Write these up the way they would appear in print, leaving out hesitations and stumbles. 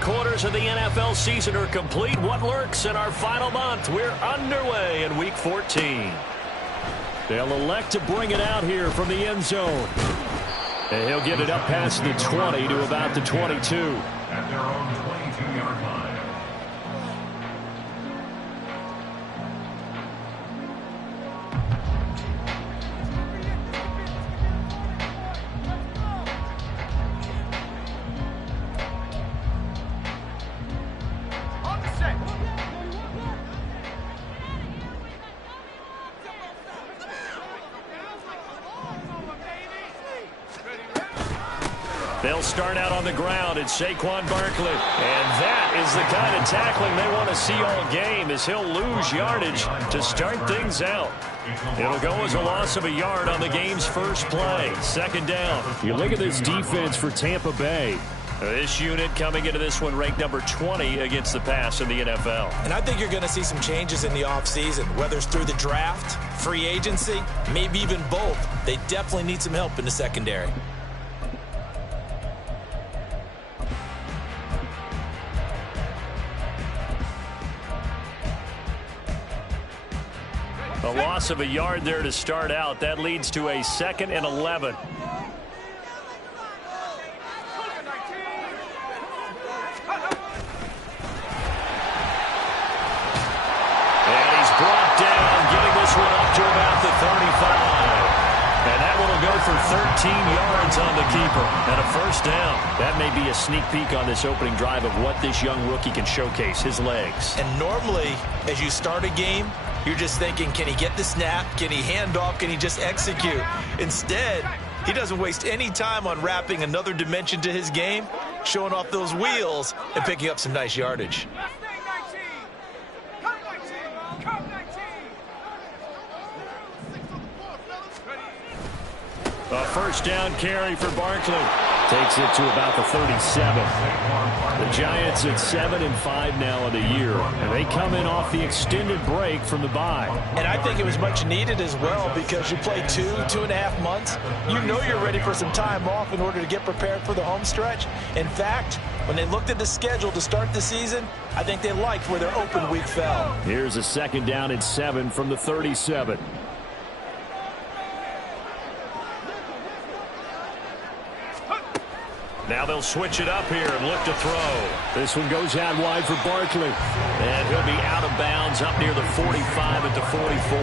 3/4 of the NFL season are complete. What lurks in our final month? We're underway in Week 14. They'll elect to bring it out here from the end zone. And he'll get it up past the 20 to about the 22. At their own 22-yard line. They'll start out on the ground. It's Saquon Barkley. And that is the kind of tackling they want to see all game, as he'll lose yardage to start things out. It'll go as a loss of a yard on the game's first play. Second down. You look at this defense for Tampa Bay. This unit coming into this one ranked number 20 against the pass in the NFL. And I think you're going to see some changes in the offseason, whether it's through the draft, free agency, maybe even both. They definitely need some help in the secondary. A loss of a yard there to start out. That leads to a 2nd and 11. And he's brought down, getting this one up to about the 35. And that one will go for 13 yards on the keeper. And a first down. That may be a sneak peek on this opening drive of what this young rookie can showcase, his legs. And normally, as you start a game, you're just thinking, can he get the snap? Can he hand off? Can he just execute? Instead, he doesn't waste any time on wrapping another dimension to his game, showing off those wheels, and picking up some nice yardage. A first down carry for Barkley. Takes it to about the 37. The Giants at 7-5 now in the year. And they come in off the extended break from the bye. And I think it was much needed as well, because you play 2.5 months. You know you're ready for some time off in order to get prepared for the home stretch. In fact, when they looked at the schedule to start the season, I think they liked where their open week fell. Here's a 2nd down and 7 from the 37. Now they'll switch it up here and look to throw. This one goes out wide for Barkley. And he'll be out of bounds up near the 45 at the 44.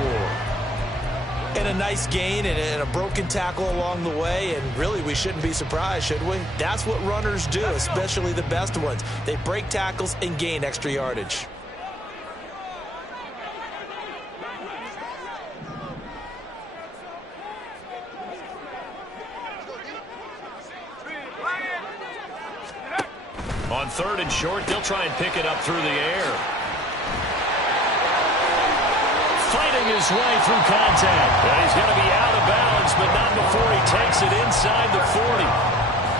And a nice gain and a broken tackle along the way. And really, we shouldn't be surprised, should we? That's what runners do, especially the best ones. They break tackles and gain extra yardage. On 3rd and short, they'll try and pick it up through the air. Fighting his way through contact. And he's going to be out of bounds, but not before he takes it inside the 40.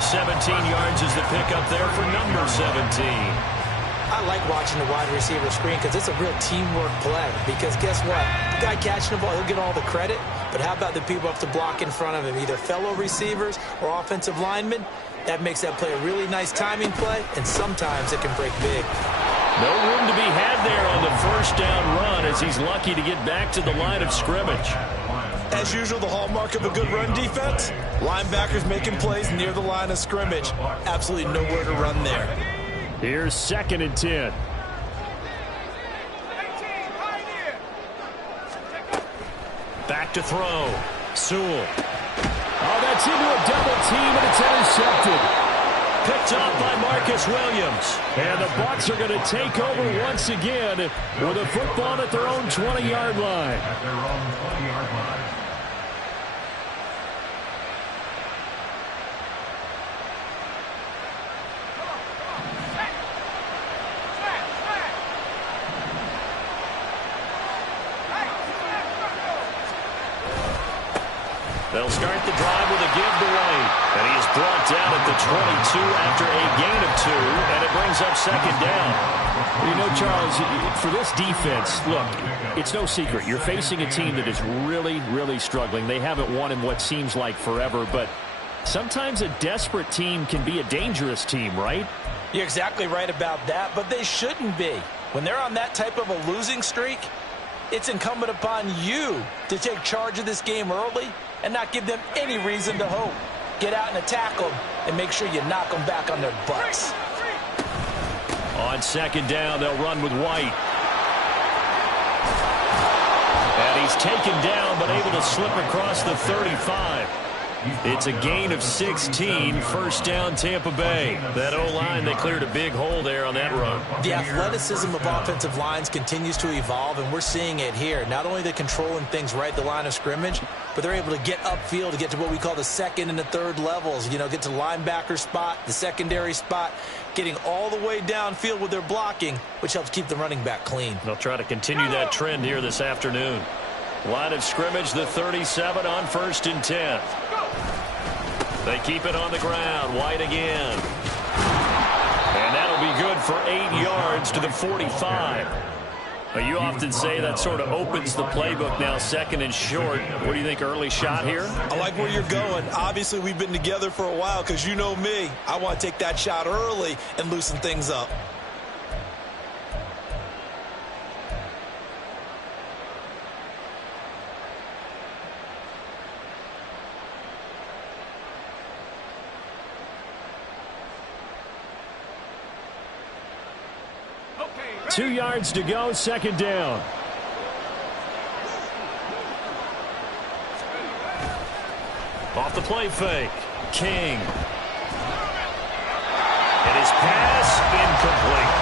17 yards is the pickup there for number 17. I like watching the wide receiver screen because it's a real teamwork play. Because guess what? The guy catching the ball, he'll get all the credit. But how about the people up to block in front of him, either fellow receivers or offensive linemen? That makes that play a really nice timing play, and sometimes it can break big. No room to be had there on the first down run, as he's lucky to get back to the line of scrimmage. As usual, the hallmark of a good run defense, linebackers making plays near the line of scrimmage. Absolutely nowhere to run there. Here's 2nd and 10. Back to throw. Sewell. Oh, that's into a double team, and it's intercepted. Picked up by Marcus Williams. And the Bucs are going to take over once again with a football at their own 20-yard line. At their own 20-yard line. They'll start the drive with a give to White. And he is brought down at the 22 after a gain of 2, and it brings up 2nd down. You know, Charles, for this defense, look, it's no secret. You're facing a team that is really, really struggling. They haven't won in what seems like forever, but sometimes a desperate team can be a dangerous team, right? You're exactly right about that, but they shouldn't be. When they're on that type of a losing streak, it's incumbent upon you to take charge of this game early and not give them any reason to hope. Get out and attack them and make sure you knock them back on their butts. On second down, they'll run with White. And he's taken down, but able to slip across the 35. It's a gain of 16, first down Tampa Bay. That O-line, they cleared a big hole there on that run. The athleticism of offensive lines continues to evolve, and we're seeing it here. Not only the controlling things right at the line of scrimmage, but they're able to get upfield to get to what we call the second and the third levels. You know, get to the linebacker spot, the secondary spot, getting all the way downfield with their blocking, which helps keep the running back clean. They'll try to continue that trend here this afternoon. Line of scrimmage, the 37 on 1st and 10. They keep it on the ground. White again. And that'll be good for 8 yards to the 45. Now, you often say that sort of opens the playbook now, second and short. What do you think, early shot here? I like where you're going. Obviously, we've been together for a while because you know me. I want to take that shot early and loosen things up. Okay. 2 yards to go, second down. Off the play fake. King. And his pass incomplete.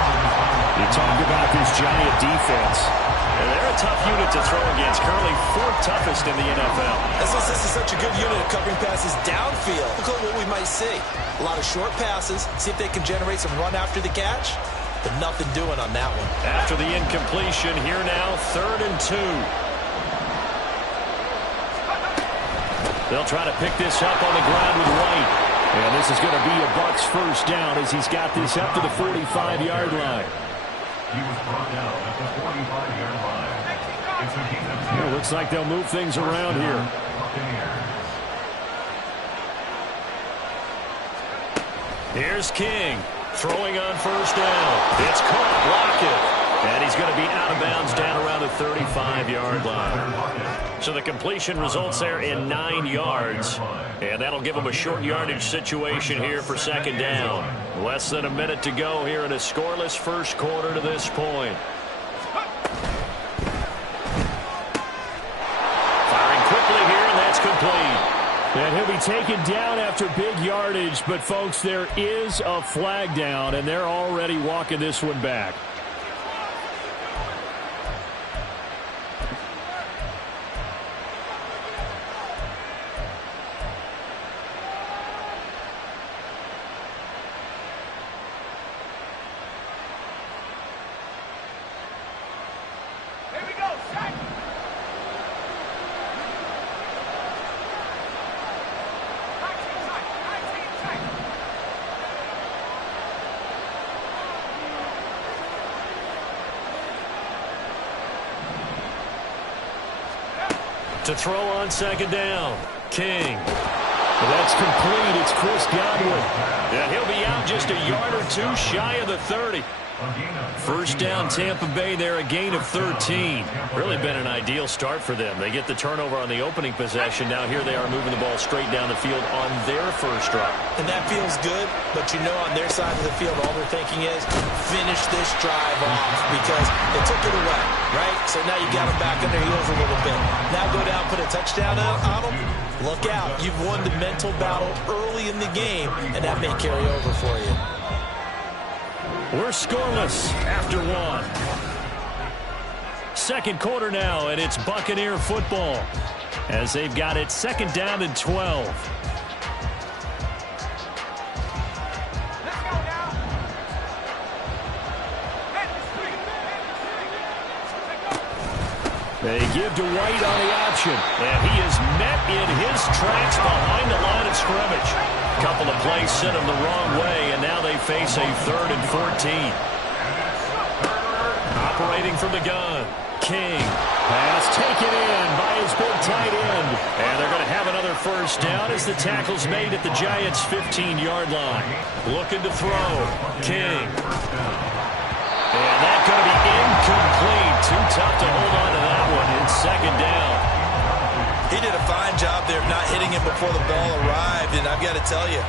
You talk about this giant defense. And they're a tough unit to throw against. Currently 4th toughest in the NFL. This is such a good unit of covering passes downfield. Look at what we might see. A lot of short passes. See if they can generate some run after the catch. But nothing doing on that one. After the incompletion, here now, 3rd and 2. They'll try to pick this up on the ground with White. And this is going to be a Bucs first down as he's got this up to the 45-yard line. He was brought down at the 45-yard line. It's a gain of 2. It looks like they'll move things around here. Here's King. Throwing on first down. It's caught. Lockett. And he's going to be out of bounds down around the 35-yard line. So the completion results there in 9 yards. And that'll give him a short yardage situation here for second down. Less than a minute to go here in a scoreless first quarter to this point. Firing quickly here, and that's complete. And he'll be taken down after big yardage, but folks, there is a flag down, and they're already walking this one back. To throw on second down. King. Well, that's complete. It's Chris Godwin. And he'll be out just a yard or two shy of the 30. First down Tampa Bay there, a gain of 13. Really been an ideal start for them. They get the turnover on the opening possession. Now here they are moving the ball straight down the field on their first drive. And that feels good, but you know on their side of the field all they're thinking is finish this drive off because they took it away, right? So now you got them back on their heels a little bit. Now go down, put a touchdown on them. Look out. You've won the mental battle early in the game, and that may carry over for you. We're scoreless after one. Second quarter now, and it's Buccaneer football as they've got it second down and 12. They give to White on the option, and he is met in his tracks behind the line of scrimmage. A couple of plays sent him the wrong way, and now they face a 3rd and 14. Operating from the gun, King. Pass taken in by his big tight end. And they're going to have another first down as the tackle's made at the Giants' 15-yard line. Looking to throw. King. And that's going to be incomplete. Too tough to hold on to that one. It's second down. He did a fine job there of not hitting him before the ball arrived, and I've got to tell you,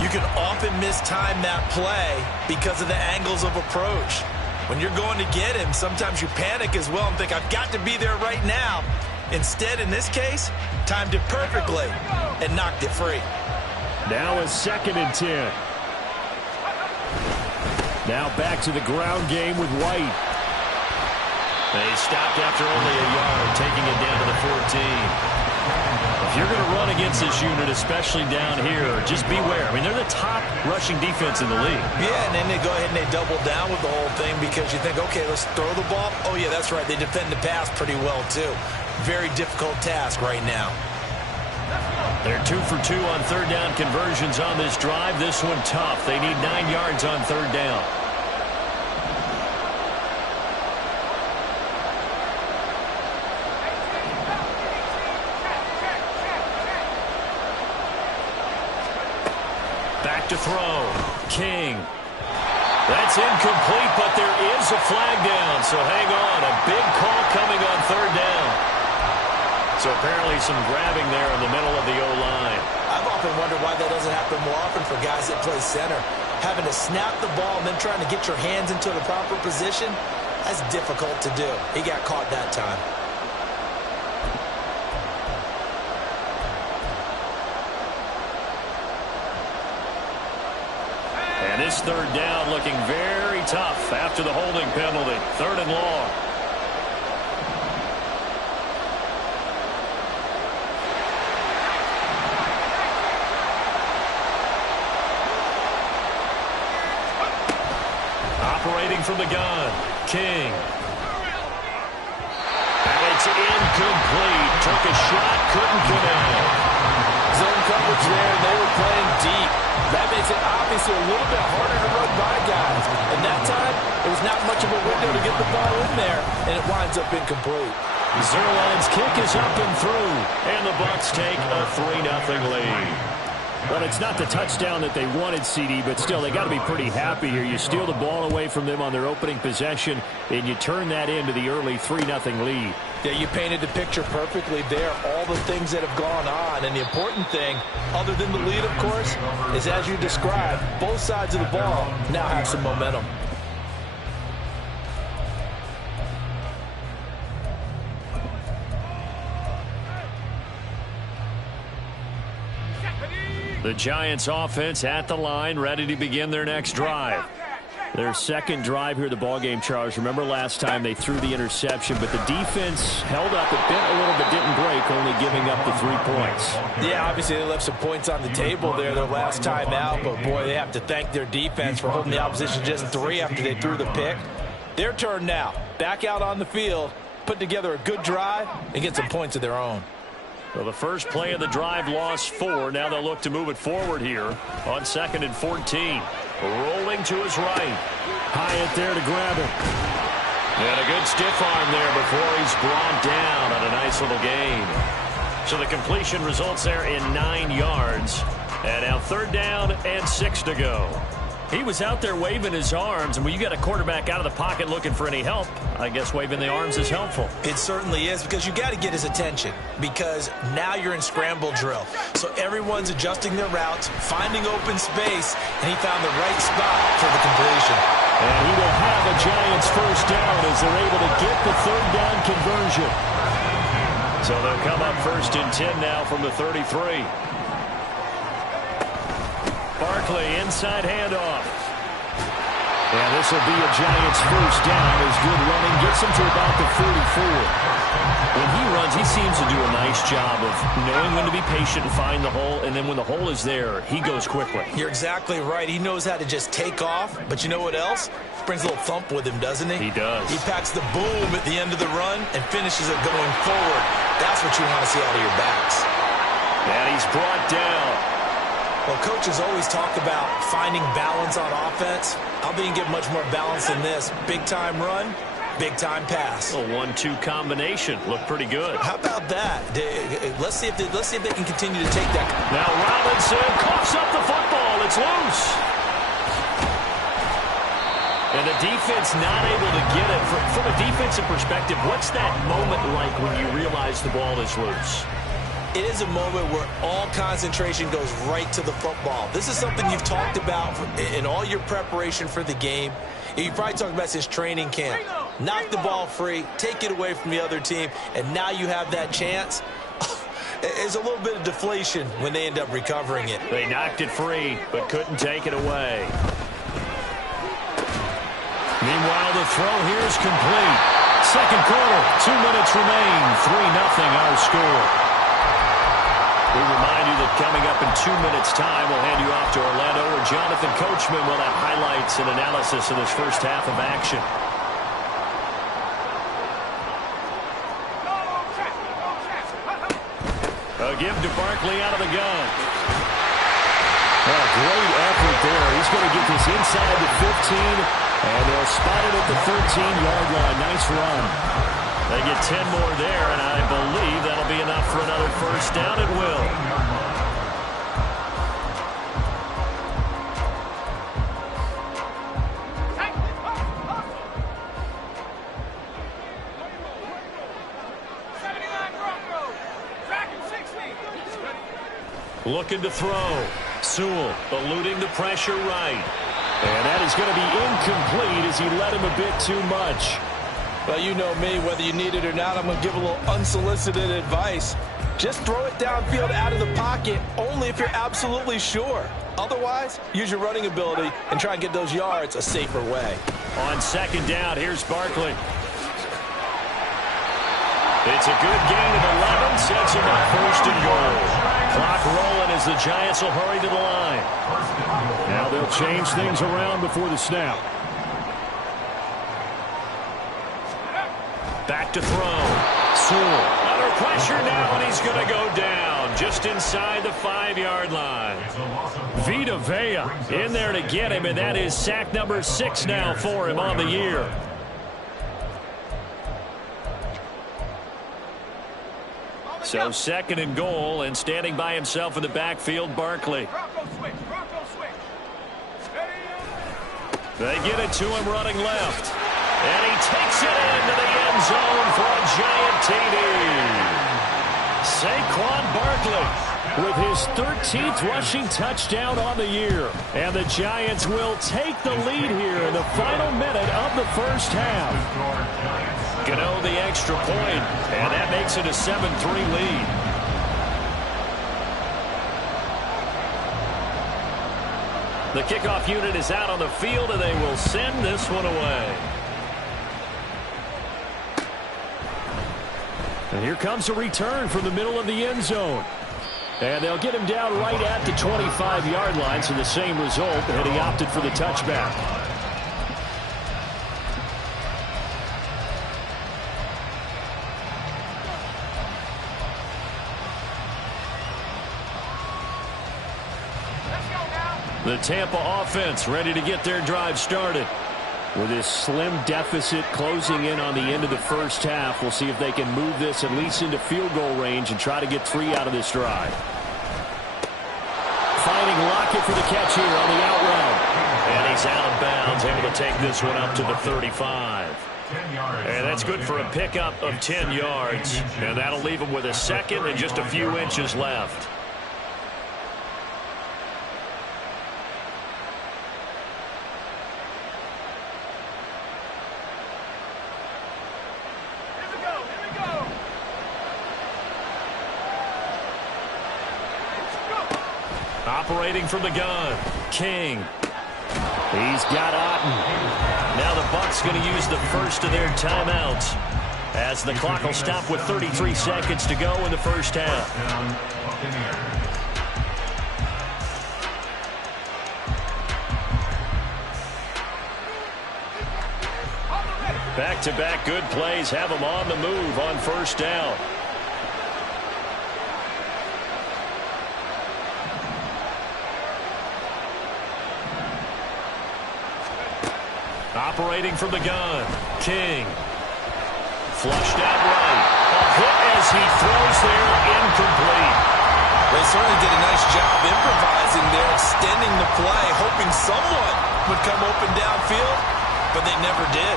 you can often mistime that play because of the angles of approach. When you're going to get him, sometimes you panic as well and think, I've got to be there right now. Instead, in this case, timed it perfectly and knocked it free. Now a 2nd and 10. Now back to the ground game with White. They stopped after only a yard, taking it down to the 14. If you're going to run against this unit, especially down here, just beware. I mean, they're the top rushing defense in the league. Yeah, and then they go ahead and they double down with the whole thing because you think, okay, let's throw the ball. Oh, yeah, that's right. They defend the pass pretty well, too. Very difficult task right now. They're 2 for 2 on third down conversions on this drive. This one tough. They need 9 yards on third down. Back to throw. King. That's incomplete, but there is a flag down, so hang on. A big call coming on third down. So apparently some grabbing there in the middle of the O-line. I've often wondered why that doesn't happen more often for guys that play center. Having to snap the ball and then trying to get your hands into the proper position, that's difficult to do. He got caught that time. And this third down looking very tough after the holding penalty. 3rd and long. Operating from the gun. King. And it's incomplete. Took a shot, couldn't connect. Zone coverage there, they were playing deep. That makes it obviously a little bit harder to run by guys. And that time, there was not much of a window to get the ball in there, and it winds up incomplete. Zerline's kick is up and through, and the Bucs take a 3-0 lead. Well, it's not the touchdown that they wanted, CD, but still, they got to be pretty happy here. You steal the ball away from them on their opening possession, and you turn that into the early 3-0 lead. Yeah, you painted the picture perfectly there, all the things that have gone on. And the important thing, other than the lead, of course, is as you described, both sides of the ball now have some momentum. The Giants offense at the line, ready to begin their next drive. Their second drive here, the ballgame, Charles. Remember last time they threw the interception, but the defense held up. It bent a little but didn't break, only giving up the 3 points. Yeah, obviously they left some points on the table there their last time out, but boy, they have to thank their defense for holding the opposition just 3 after they threw the pick. Their turn now. Back out on the field, put together a good drive, and get some points of their own. Well, the first play of the drive lost 4. Now they'll look to move it forward here on 2nd and 14. Rolling to his right. Hyatt there to grab it. And a good stiff arm there before he's brought down on a nice little gain. So the completion results there in 9 yards. And now 3rd down and 6 to go. He was out there waving his arms, and when you got a quarterback out of the pocket looking for any help, I guess waving the arms is helpful. It certainly is, because you got to get his attention, because now you're in scramble drill. So everyone's adjusting their routes, finding open space, and he found the right spot for the completion. And he will have a Giants first down as they're able to get the 3rd down conversion. So they'll come up 1st and 10 now from the 33. Barkley, inside handoff. And this will be a Giants first down as good running gets him to about the 44. When he runs, he seems to do a nice job of knowing when to be patient and find the hole, and then when the hole is there, he goes quickly. You're exactly right. He knows how to just take off, but you know what else? Brings a little thump with him, doesn't he? He does. He packs the boom at the end of the run and finishes it going forward. That's what you want to see out of your backs. And he's brought down. Well, coaches always talk about finding balance on offense. I don't think you can get much more balance than this. Big-time run, Big-time pass. A 1-2 combination. Looked pretty good. How about that? Let's see if they can continue to take that. Now Robinson coughs up the football. It's loose. And the defense not able to get it. From a defensive perspective, what's that moment like when you realize the ball is loose? It is a moment where all concentration goes right to the football. This is something you've talked about in all your preparation for the game. You probably talked about since training camp. Knock the ball free, take it away from the other team, and now you have that chance. It's a little bit of deflation when they end up recovering it. They knocked it free, but couldn't take it away. Meanwhile, the throw here is complete. Second quarter, 2 minutes remain. 3-0 our score. We remind you that coming up in 2 minutes' time, we'll hand you off to Orlando, where Jonathan Coachman will have highlights and analysis of this first half of action. A give to Barkley out of the gun. Great effort there. He's going to get this inside the 15, and they'll spot it at the 13-yard line. Nice run. They get 10 more there, and I believe that'll be enough for another first down. It will. Looking to throw. Sewell eluding the pressure right. And that is going to be incomplete as he led him a bit too much. Well, you know me, whether you need it or not, I'm going to give a little unsolicited advice. Just throw it downfield out of the pocket, only if you're absolutely sure. Otherwise, use your running ability and try and get those yards a safer way. On second down, here's Barkley. It's a good gain of 11, sets him up first and goal. Clock rolling as the Giants will hurry to the line. Now they'll change things around before the snap. Back to throw. Sewell under pressure now, and he's going to go down just inside the 5-yard line. Vita Vea in there to get him, and that is sack number 6 now for him on the year. So second and goal, and standing by himself in the backfield, Barkley. They get it to him running left. And he takes it into the end zone for a giant TD. Saquon Barkley with his 13th rushing touchdown on the year. And the Giants will take the lead here in the final minute of the first half. Gano the extra point, and that makes it a 7-3 lead. The kickoff unit is out on the field, and they will send this one away. And here comes a return from the middle of the end zone. And they'll get him down right at the 25-yard line, so the same result, and he opted for the touchback. The Tampa offense ready to get their drive started. With this slim deficit closing in on the end of the first half, we'll see if they can move this at least into field goal range and try to get 3 out of this drive. Finding Lockett for the catch here on the out route. And he's out of bounds, able to take this one up to the 35. And that's good for a pickup of 10 yards. And that'll leave him with a second and just a few inches left. Operating from the gun, King. He's got Otten. Now the Bucs going to use the first of their timeouts as the clock will stop with 33 seconds to go in the first half. Back-to-back good plays have them on the move on first down. Operating from the gun, King. Flushed out right. A hit as he throws there, incomplete. They certainly did a nice job improvising there, extending the play, hoping someone would come open downfield, but they never did.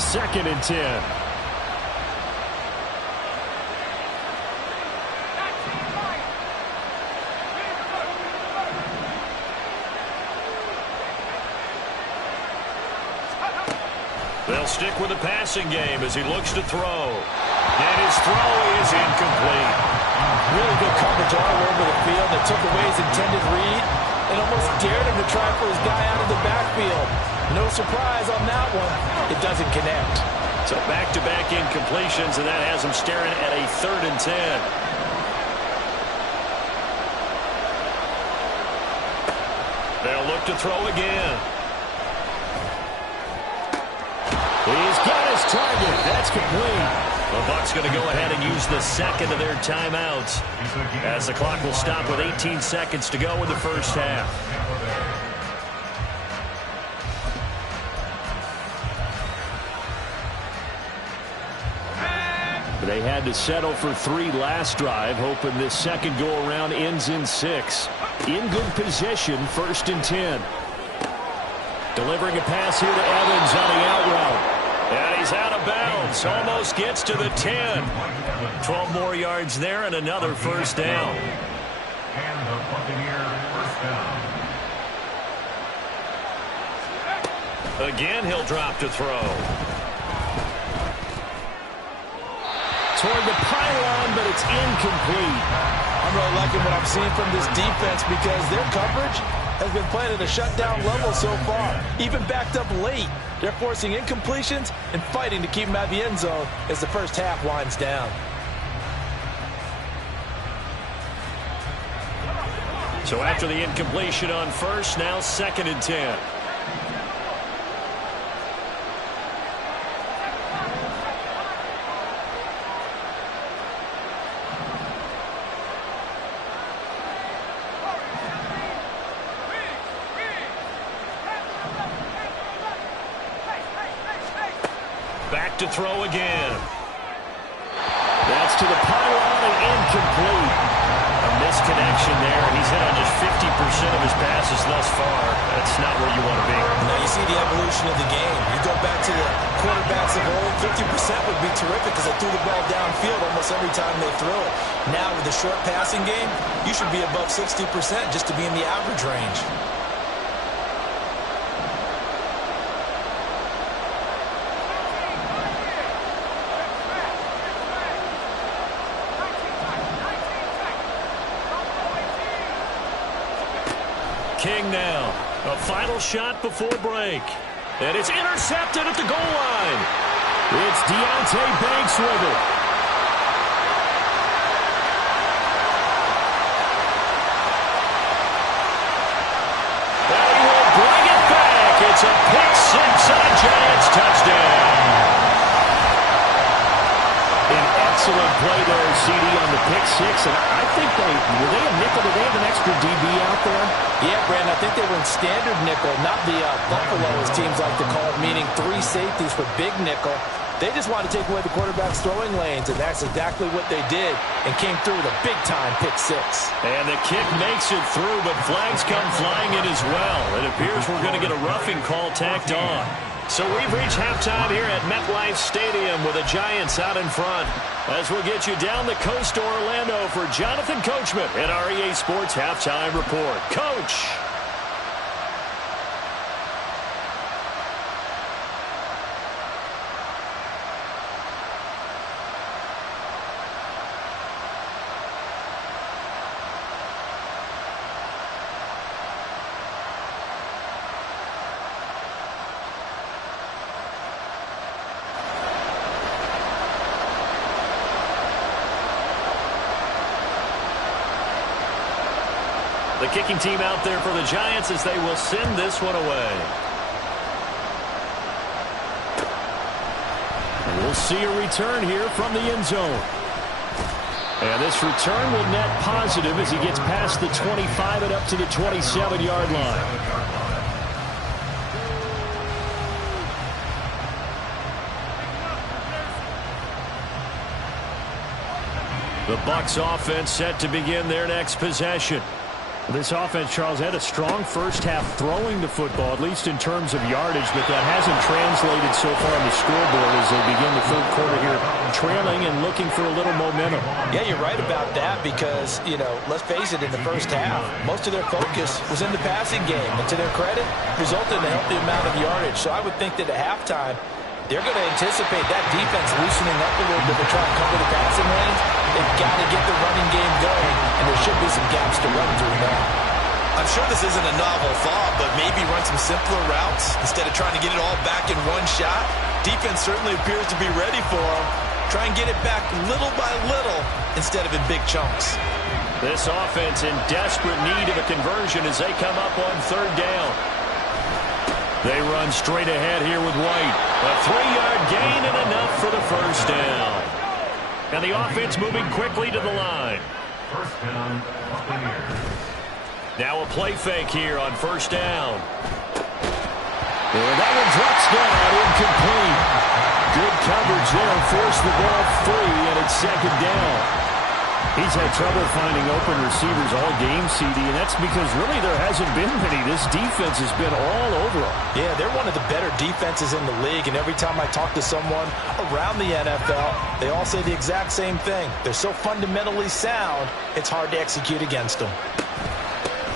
Second and 10. They'll stick with the passing game as he looks to throw. And his throw is incomplete. Really good coverage all over the field that took away his intended read and almost dared him to try for his guy out of the backfield. No surprise on that one. It doesn't connect. So back-to-back incompletions, and that has him staring at a 3rd and 10. They'll look to throw again. He's got his target. That's complete. The Bucs going to go ahead and use the second of their timeouts as the clock will stop with 18 seconds to go in the first half. They had to settle for 3 last drive, hoping this second go-around ends in 6. In good position, 1st and 10. Delivering a pass here to Evans on the out route. And he's out of bounds. Almost gets to the 10. 12 more yards there and another first down. And the Buccaneer first down. Again, he'll drop to throw. Toward the pylon, but it's incomplete. I'm really liking what I'm seeing from this defense because their coverage has been playing at a shutdown level so far. Even backed up late. They're forcing incompletions and fighting to keep them out of the end zone as the first half winds down. So after the incompletion on first, now 2nd and 10. Back to throw again. That's to the pylon and incomplete. A misconnection there. He's hit on just 50% of his passes thus far. That's not where you want to be. Now you see the evolution of the game. You go back to the quarterbacks of old, 50% would be terrific because they threw the ball downfield almost every time they threw it. Now with the short passing game, you should be above 60% just to be in the average range. King now. A final shot before break. And it's intercepted at the goal line. It's Deontay Banks with it. And he will bring it back. It's a pick six on a Giants touchdown. An excellent play there, CD, on the pick six. And I think were they a nickel? Did they have an extra DB out there? Yeah, Brandon, I think they were in standard nickel, not the Buffalo, as teams like to call it, meaning 3 safeties for big nickel. They just wanted to take away the quarterback's throwing lanes, and that's exactly what they did, and came through with a big-time pick six. And the kick makes it through, but flags come flying in as well. It appears we're going to get a roughing call tacked on. So we've reached halftime here at MetLife Stadium with the Giants out in front. As we'll get you down the coast to Orlando for Jonathan Coachman at our EA Sports Halftime Report. Coach! The kicking team out there for the Giants as they will send this one away. And we'll see a return here from the end zone. And this return will net positive as he gets past the 25 and up to the 27-yard line. The Bucs offense set to begin their next possession. This offense, Charles, had a strong first half throwing the football, at least in terms of yardage, but that hasn't translated so far on the scoreboard as they begin the third quarter here, trailing and looking for a little momentum. Yeah, you're right about that because, you know, let's face it, in the first half, most of their focus was in the passing game, and to their credit, resulted in a healthy amount of yardage. So I would think that at halftime, they're going to anticipate that defense loosening up a little bit to try and cover the passing lanes. They've got to get the running game going, and there should be some gaps to run through now. I'm sure this isn't a novel thought, but maybe run some simpler routes instead of trying to get it all back in one shot. Defense certainly appears to be ready for them. Try and get it back little by little instead of in big chunks. This offense in desperate need of a conversion as they come up on third down. They run straight ahead here with White. A 3-yard gain and enough for the first down. And the offense moving quickly to the line. First down, Buccaneers. Now a play fake here on first down. And that one drops down, incomplete. Good coverage there, forced the ball free, and it's second down. He's had trouble finding open receivers all game, CD, and that's because really there hasn't been many. This defense has been all over them. Yeah, they're one of the better defenses in the league, and every time I talk to someone around the NFL, they all say the exact same thing. They're so fundamentally sound, it's hard to execute against them.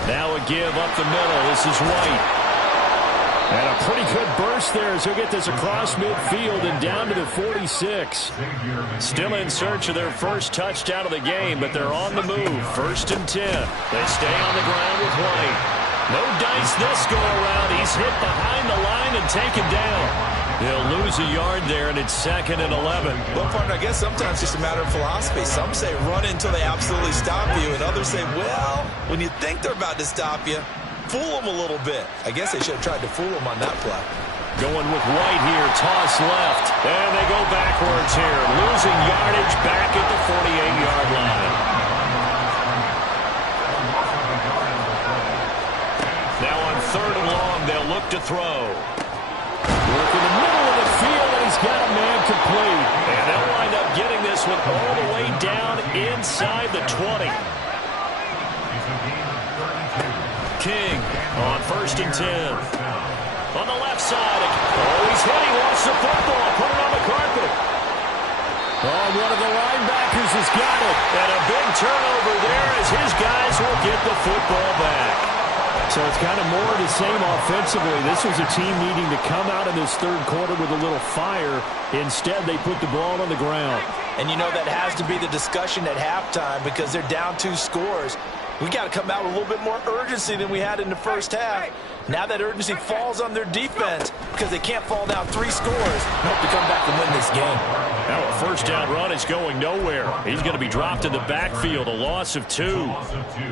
Now a give up the middle. This is White. And a pretty good burst there as he'll get this across midfield and down to the 46. Still in search of their first touchdown of the game, but they're on the move. First and 10. They stay on the ground with White. No dice this go-around. He's hit behind the line and taken down. He'll lose a yard there, and it's second and 11. Well, partner, I guess sometimes it's just a matter of philosophy. Some say run until they absolutely stop you, and others say, well, when you think they're about to stop you, fool them a little bit. I guess they should have tried to fool them on that play. Going with White here, toss left. And they go backwards here, losing yardage back at the 48-yard line. Now on third and long, they'll look to throw. Work in the middle of the field, and he's got a man complete. And they'll wind up getting this one all the way down inside the 20. King on first and 10. On the left side. Oh, he's hit. He lost the football. Put it on the carpet. Oh, one of the linebackers has got it. And a big turnover there as his guys will get the football back. So it's kind of more of the same offensively. This was a team needing to come out in this third quarter with a little fire. Instead, they put the ball on the ground. And you know that has to be the discussion at halftime because they're down 2 scores. We got to come out with a little bit more urgency than we had in the first half. Now that urgency falls on their defense because they can't fall down 3 scores and hope to come back and win this game. Now a first down run is going nowhere. He's going to be dropped in the backfield, a loss of 2.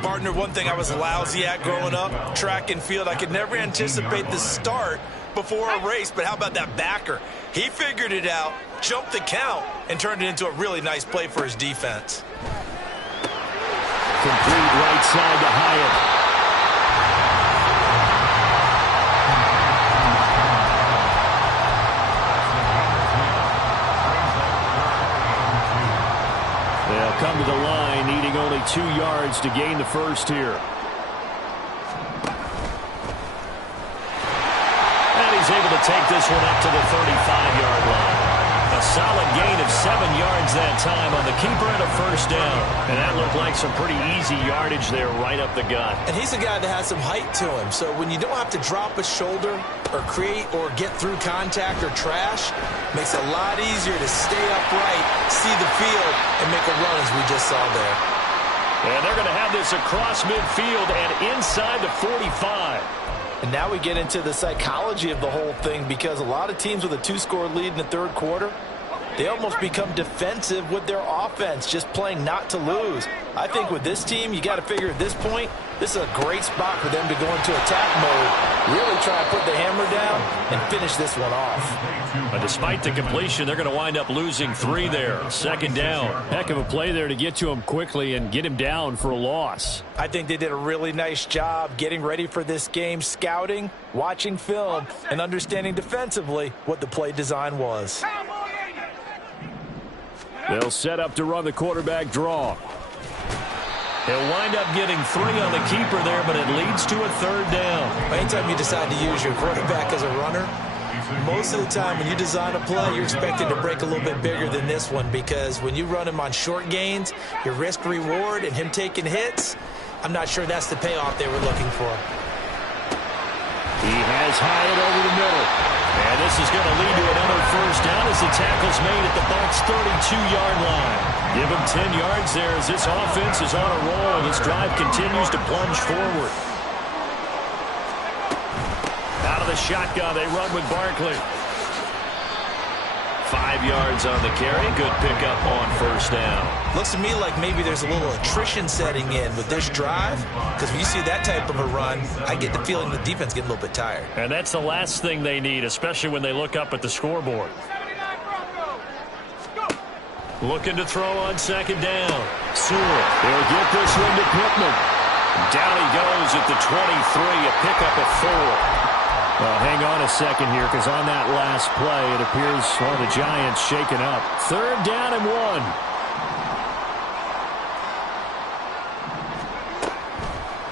Partner, one thing I was lousy at growing up, track and field, I could never anticipate the start before a race, but how about that backer? He figured it out, jumped the count, and turned it into a really nice play for his defense. Complete right side to Hyatt. They'll come to the line, needing only 2 yards to gain the first here. And he's able to take this one up to the 35-yard line. A solid gain of 7 yards that time on the keeper and a first down. And that looked like some pretty easy yardage there right up the gut. And he's a guy that has some height to him. So when you don't have to drop a shoulder or create or get through contact or trash, makes it a lot easier to stay upright, see the field, and make a run as we just saw there. And they're going to have this across midfield and inside the 45. And now we get into the psychology of the whole thing because a lot of teams with a 2-score lead in the third quarter, they almost become defensive with their offense, just playing not to lose. I think with this team, you got to figure at this point, this is a great spot for them to go into attack mode, really try to put the hammer down and finish this one off. But despite the completion, they're going to wind up losing 3 there. Second down. Heck of a play there to get to him quickly and get him down for a loss. I think they did a really nice job getting ready for this game, scouting, watching film, and understanding defensively what the play design was. They'll set up to run the quarterback draw. He'll wind up getting 3 on the keeper there, but it leads to a 3rd down. Anytime you decide to use your quarterback as a runner, most of the time when you design a play, you're expected to break a little bit bigger than this one, because when you run him on short gains, your risk-reward and him taking hits, I'm not sure that's the payoff they were looking for. He has Hyatt over the middle. And this is going to lead to another 1st down as the tackle's made at the Bucs' 32-yard line. Give him 10 yards there as this offense is on a roll. This drive continues to plunge forward. Out of the shotgun, they run with Barkley. 5 yards on the carry. Good pickup on 1st down. Looks to me like maybe there's a little attrition setting in with this drive, because when you see that type of a run, I get the feeling the defense getting a little bit tired. And that's the last thing they need, especially when they look up at the scoreboard. Looking to throw on 2nd down. Sewell, they'll get this one to Pittman. Down he goes at the 23, a pickup of 4. Well, hang on a second here, because on that last play, it appears one of the Giants shaken up. 3rd down and 1.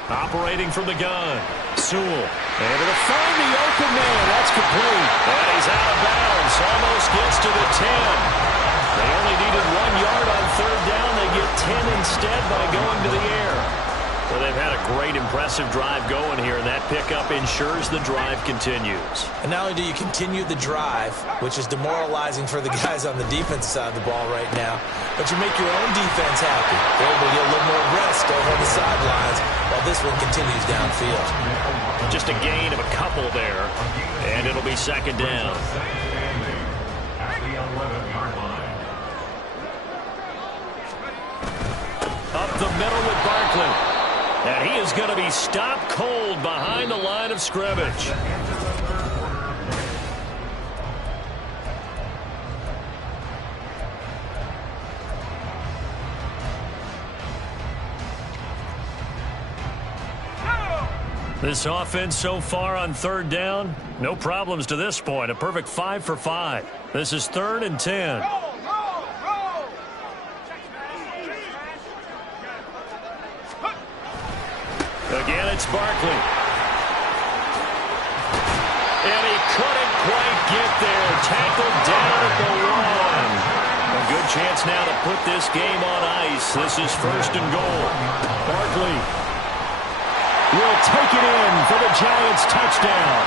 Operating from the gun. Sewell able to find the open man. That's complete. And he's out of bounds. Almost gets to the 10. They only needed 1 yard on 3rd down. They get 10 instead by going to the air. Well, they've had a great, impressive drive going here, and that pickup ensures the drive continues. And not only do you continue the drive, which is demoralizing for the guys on the defensive side of the ball right now, but you make your own defense happy. They're able to get a little more rest over on the sidelines while this one continues downfield. Just a gain of a couple there, and it'll be 2nd down. At the 11-yard line. Up the middle with Barkley. And he is going to be stopped cold behind the line of scrimmage. This offense so far on 3rd down, no problems to this point. A perfect 5 for 5. This is 3rd and 10. Again, it's Barkley. And he couldn't quite get there. Tackled down at the 1. A good chance now to put this game on ice. This is 1st and goal. Barkley will take it in for the Giants touchdown.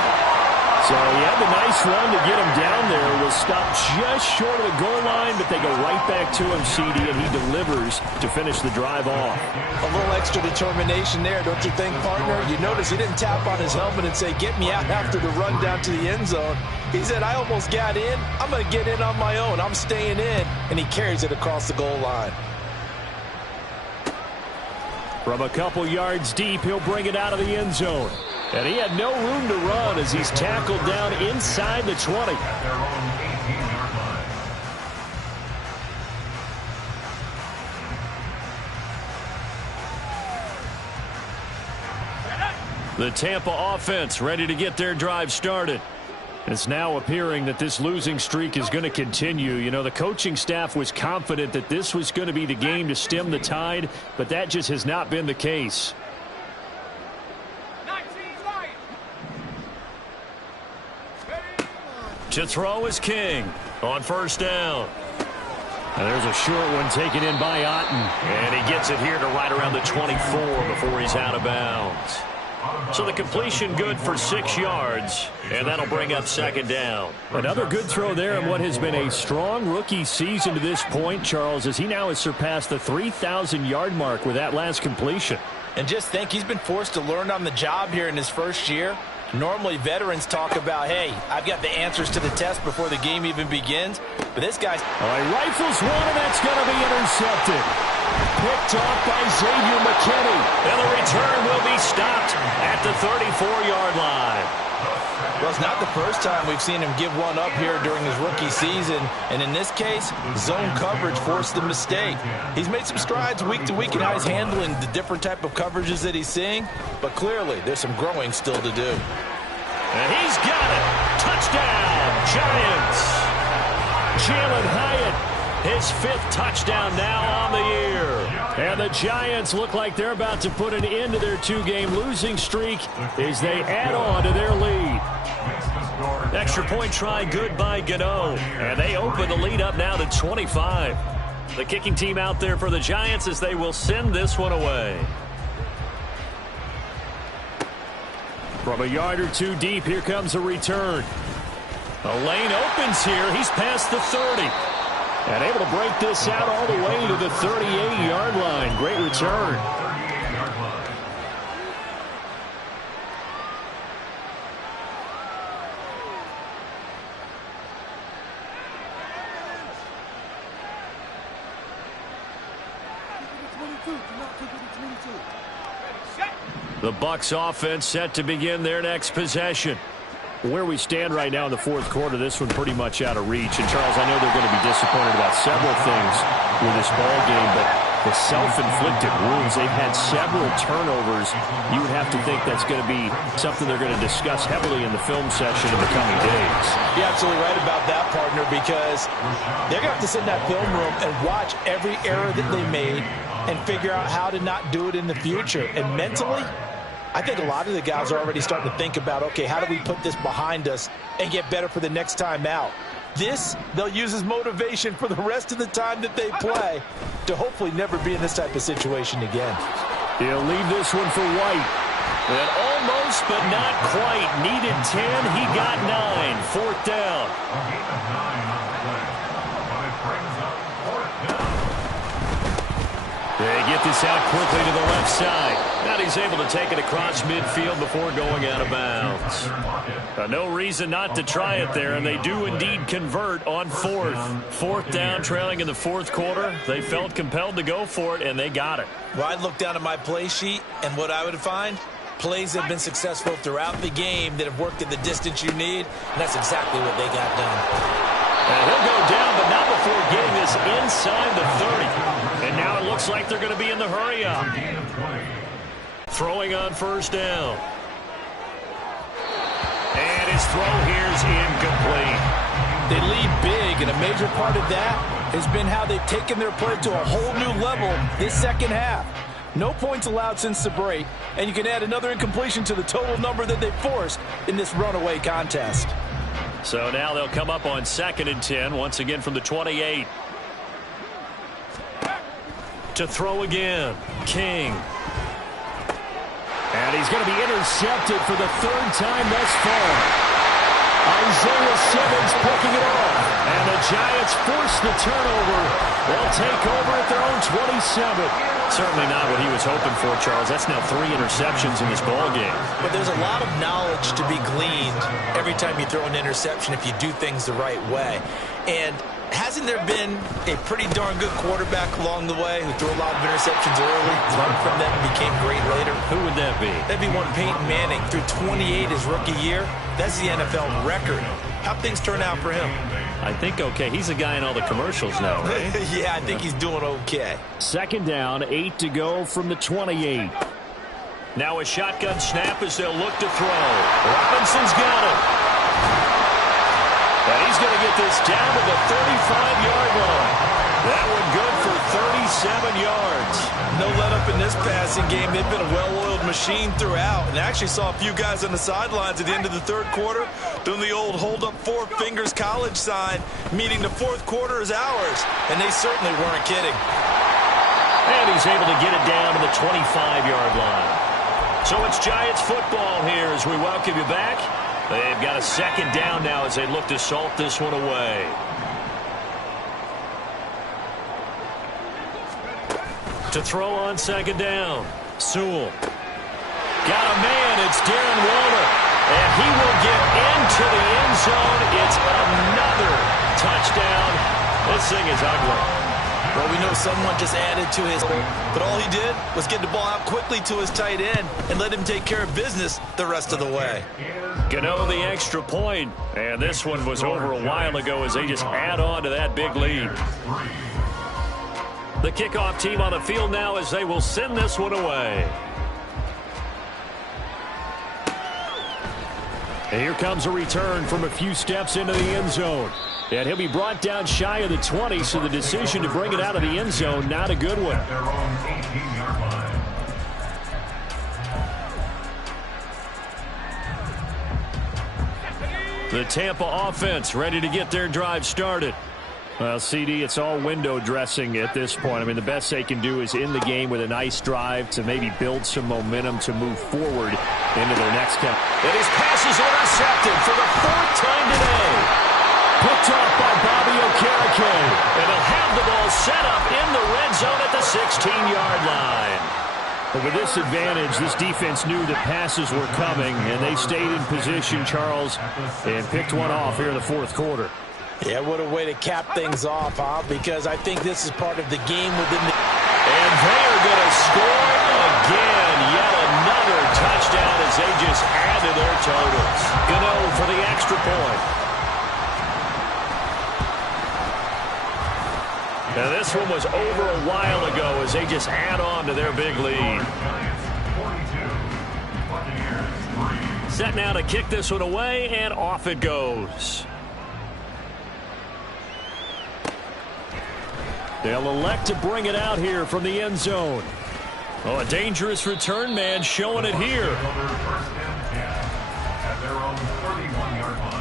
So he had the nice run to get him down there. Was stopped just short of the goal line, but they go right back to him, CD, and he delivers to finish the drive off. A little extra determination there, don't you think, partner? You notice he didn't tap on his helmet and say, get me out after the run down to the end zone. He said, I almost got in. I'm going to get in on my own. I'm staying in. And he carries it across the goal line. From a couple yards deep, he'll bring it out of the end zone. And he had no room to run as he's tackled down inside the 20. At their own 18-yard line. The Tampa offense ready to get their drive started. It's now appearing that this losing streak is going to continue. You know, the coaching staff was confident that this was going to be the game to stem the tide, but that just has not been the case. To throw is King on 1st down. And there's a short one taken in by Otten. And he gets it here to right around the 24 before he's out of bounds. So the completion good for 6 yards, and that'll bring up 2nd down. Another good throw there in what has been a strong rookie season to this point, Charles, as he now has surpassed the 3,000-yard mark with that last completion. And just think, he's been forced to learn on the job here in his first year. Normally, veterans talk about, hey, I've got the answers to the test before the game even begins. But this guy's... All right, rifles one, and that's going to be intercepted. Picked off by Xavier McKinney. And the return will be stopped at the 34-yard line. Well, it's not the first time we've seen him give one up here during his rookie season. And in this case, zone coverage forced the mistake. He's made some strides week to week in how he's handling the different type of coverages that he's seeing. But clearly, there's some growing still to do. And he's got it. Touchdown, Giants. Jalen Hyatt His 5th touchdown now on the year. And the Giants look like they're about to put an end to their 2-game losing streak as they add on to their lead. Extra point try good by Gano. And they open the lead up now to 25. The kicking team out there for the Giants as they will send this one away. From a yard or two deep, here comes a return. A lane opens here. He's past the 30. And able to break this out all the way to the 38-yard line. Great return. The Bucs offense set to begin their next possession. Where we stand right now in the 4th quarter, this one pretty much out of reach. And, Charles, I know they're going to be disappointed about several things with this ball game, but the self-inflicted wounds, they've had several turnovers. You would have to think that's going to be something they're going to discuss heavily in the film session in the coming days. You're absolutely right about that, partner, because they're going to have to sit in that film room and watch every error that they made and figure out how to not do it in the future. And mentally, I think a lot of the guys are already starting to think about, okay, how do we put this behind us and get better for the next time out? This, they'll use as motivation for the rest of the time that they play to hopefully never be in this type of situation again. He'll leave this one for White. And almost, but not quite. Needed 10. He got 9. 4th down. They get this out quickly to the left side. Now he's able to take it across midfield before going out of bounds. No reason not to try it there, and they do indeed convert on 4th. 4th down, trailing in the 4th quarter. They felt compelled to go for it, and they got it. Well, I'd look down at my play sheet, and what I would find, plays that have been successful throughout the game that have worked at the distance you need, and that's exactly what they got done. And he'll go down, but not before getting this inside the 30. And now it looks like they're going to be in the hurry-up. Throwing on 1st down. And his throw here's incomplete. They lead big, and a major part of that has been how they've taken their play to a whole new level this second half. No points allowed since the break, and you can add another incompletion to the total number that they forced in this runaway contest. So now they'll come up on 2nd and 10, once again from the 28. To throw again, King. And he's going to be intercepted for the 3rd time thus far. Isaiah Simmons picking it off. And the Giants force the turnover. They'll take over at their own 27. Certainly not what he was hoping for, Charles. That's now 3 interceptions in this ball game. But there's a lot of knowledge to be gleaned every time you throw an interception if you do things the right way. And hasn't there been a pretty darn good quarterback along the way who threw a lot of interceptions early, learned from them, and became great later? Who would that be? That'd be one Peyton Manning. Threw 28 his rookie year. That's the NFL record. How'd things turn out for him? I think okay. He's a guy in all the commercials now, right? Yeah, I think he's doing okay. 2nd down, 8 to go from the 28. Now a shotgun snap as they'll look to throw. Robinson's got it. And he's going to get this down to the 35-yard line. That one good for 37 yards. No let up in this passing game. They've been a well-oiled machine throughout. And I actually saw a few guys on the sidelines at the end of the 3rd quarter doing the old hold up 4 fingers college sign, meaning the 4th quarter is ours. And they certainly weren't kidding. And he's able to get it down to the 25-yard line. So it's Giants football here as we welcome you back. They've got a 2nd down now as they look to salt this one away. To throw on 2nd down, Sewell. Got a man, it's Darren Waller. And he will get into the end zone. It's another touchdown. This thing is ugly. Well, we know someone just added to his, but all he did was get the ball out quickly to his tight end and let him take care of business the rest of the way. Gano the extra point, and this one was over a while ago as they just add on to that big lead. The kickoff team on the field now as they will send this one away. And here comes a return from a few steps into the end zone. And he'll be brought down shy of the 20, so the decision to bring it out of the end zone, not a good one. At their own 18-yard line. The Tampa offense ready to get their drive started. Well, CD, it's all window dressing at this point. I mean, the best they can do is in the game with a nice drive to maybe build some momentum to move forward into their next count. And his pass is intercepted for the 4th time today. Picked off by Bobby Okereke. And he'll have the ball set up in the red zone at the 16-yard line. But with this advantage, this defense knew that passes were coming, and they stayed in position, Charles, and picked one off here in the 4th quarter. Yeah, what a way to cap things off, huh? Because I think this is part of the game within the... And they are going to score again. Yet another touchdown as they just add to their totals. Gano for the extra point. Now this one was over a while ago as they just add on to their big lead. Set now to kick this one away, and off it goes. They'll elect to bring it out here from the end zone. Oh, a dangerous return man showing it here. At their own 31-yard line.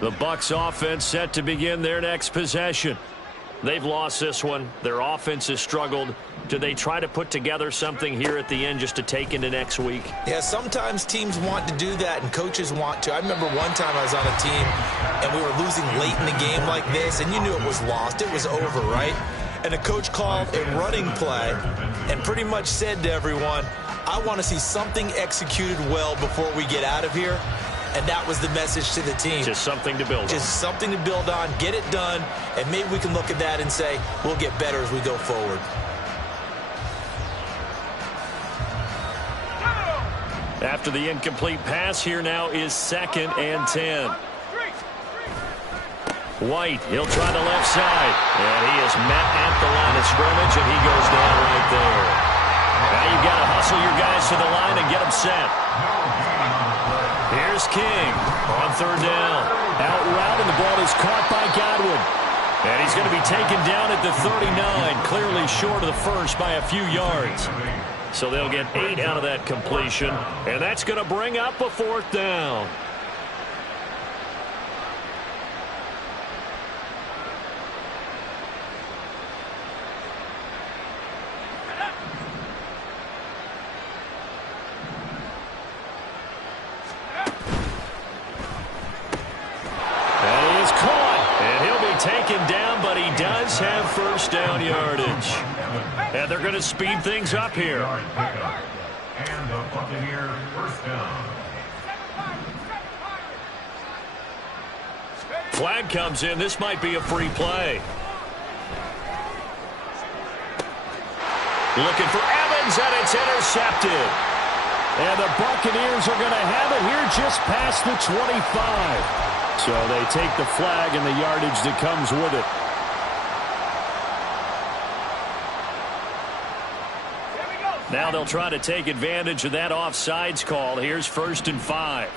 The Bucs offense set to begin their next possession. They've lost this one. Their offense has struggled. Do they try to put together something here at the end just to take into next week? Yeah, sometimes teams want to do that and coaches want to. I remember one time I was on a team and we were losing late in the game like this, and you knew it was lost. It was over, right? And the coach called a running play and pretty much said to everyone, I want to see something executed well before we get out of here. And that was the message to the team. Just something to build on. Just something to build on, get it done, and maybe we can look at that and say, we'll get better as we go forward. After the incomplete pass, here now is 2nd and 10. White, he'll try the left side. And he is met at the line of scrimmage, and he goes down right there. Now you've got to hustle your guys to the line and get them set. Here's King on 3rd down. Out route, and the ball is caught by Godwin. And he's going to be taken down at the 39, clearly short of the first by a few yards. So they'll get 8 out of that completion, and that's going to bring up a 4th down. Taken down, but he does have 1st down yardage. And they're going to speed things up here. And the Buccaneer 1st down. Flag comes in. This might be a free play. Looking for Evans, and it's intercepted. And the Buccaneers are going to have it here just past the 25. So they take the flag and the yardage that comes with it. Now they'll try to take advantage of that offsides call. Here's 1st and 5.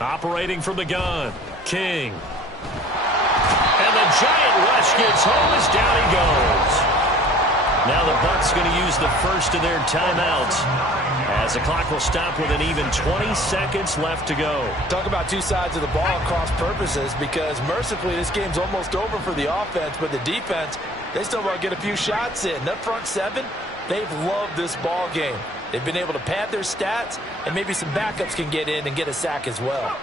Operating from the gun, King. And the giant rush gets home as down he goes. Now the Bucs going to use the first of their timeouts as the clock will stop with an even 20 seconds left to go. Talk about two sides of the ball at cross purposes, because mercifully this game's almost over for the offense, but the defense, they still want to get a few shots in. That front 7, they've loved this ball game. They've been able to pad their stats, and maybe some backups can get in and get a sack as well.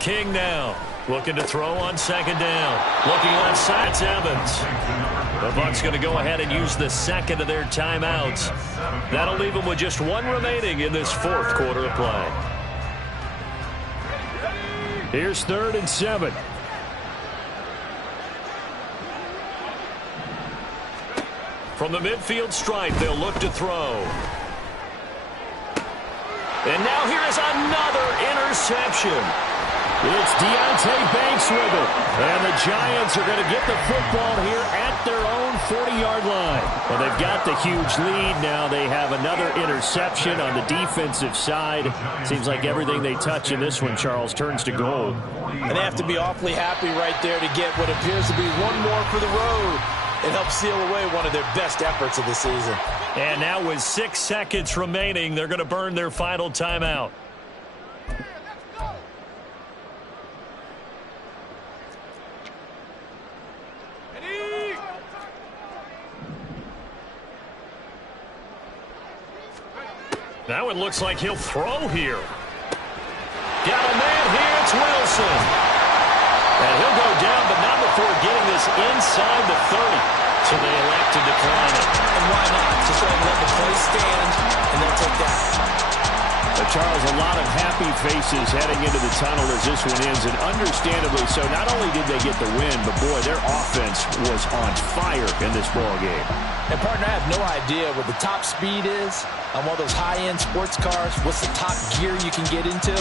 King now. Looking to throw on second down. Looking left side, it's Evans. The Bucs going to go ahead and use the second of their timeouts. That'll leave them with just one remaining in this fourth quarter of play. Here's 3rd and 7. From the midfield stripe, they'll look to throw. And now here is another interception. It's Deontay Banks with it. And the Giants are going to get the football here at their own 40-yard line. Well, they've got the huge lead now. They have another interception on the defensive side. Seems like everything they touch in this one, Charles, turns to gold. And they have to be awfully happy right there to get what appears to be one more for the road. It helps seal away one of their best efforts of the season. And now with 6 seconds remaining, they're going to burn their final timeout. That one looks like he'll throw here. Got a man here, it's Wilson. And he'll go down, but not before getting this inside the 30. So they elect to decline it. And why not? Just let the play stand, and they'll take that. But Charles, a lot of happy faces heading into the tunnel as this one ends, and understandably so. Not only did they get the win, but boy, their offense was on fire in this ball game. And partner, I have no idea what the top speed is on one of those high-end sports cars. What's the top gear you can get into?